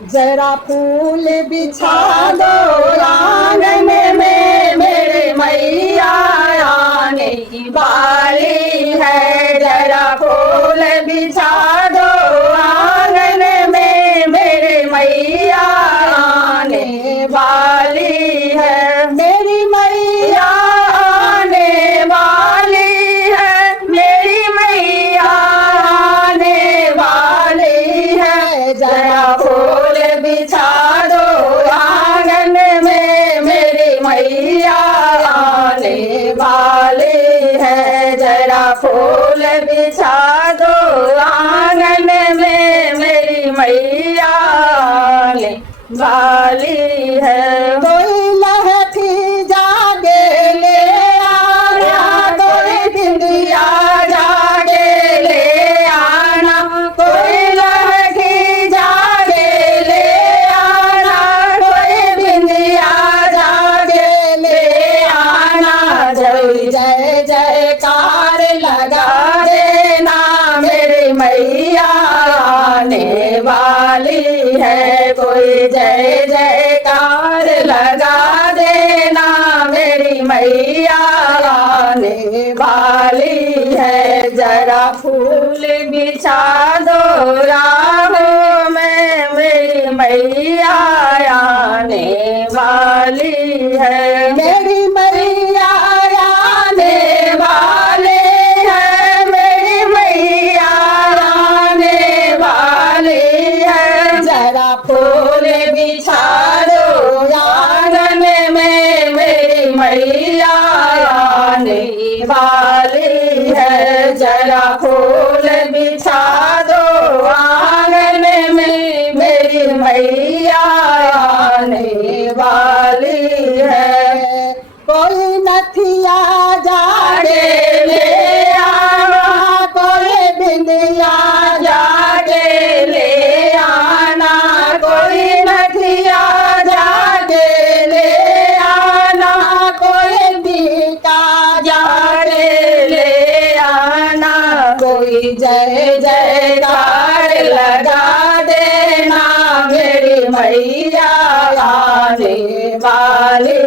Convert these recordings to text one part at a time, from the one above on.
जरा फूल बिछा दो आंगन में, मेरे मैया आने वाली है। जरा फूल बिछा दो आंगन में, मेरे मैया आने वाली है। मेरी मैया आने वाली है, मेरी मैया आने वाली है। जरा फूल बिछा दो आंगन में, मेरी मैया आने वाली है। जरा फूल बिछा दो आंगन में, मेरी मैया आने वाली है। कोई लहठी जागे ले आना, कोई बिंदिया जागे ले आना, कोई लहठी जागे ले आना, कोई बिंदिया जागे ले आना। जय जय जयकार लगा देना, मेरी मैया आने वाली है। कोई जय जयकार लगा देना, मेरी मैया आने वाली है। जरा फूल बिछा दो राहों में, मेरी मैया आने वाली है। मेरी मैया आने वाली है, मेरी मैया आने वाली है। जरा फूल बिछा दो आंगन में, मेरी मैया आने वाली है। जरा फूल बिछा दो आंगन में, मेरी मैया आने वाली है। कोई नथिया जागे ले आना, कोई बिंदिया जागे ले आना, कोई नथिया जागे ले आना, कोई बीका जागे ले आना। कोई जय जयकार लगा देना, मेरी मैया आने वाली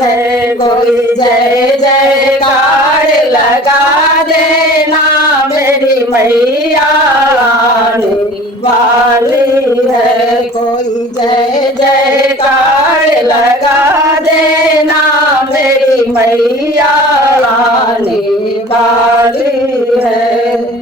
है। कोई जय जयकार लगा देना, मेरी मैया आने वाली है। कोई जय जयकार लगा देना, मेरी मैया आने वाली है।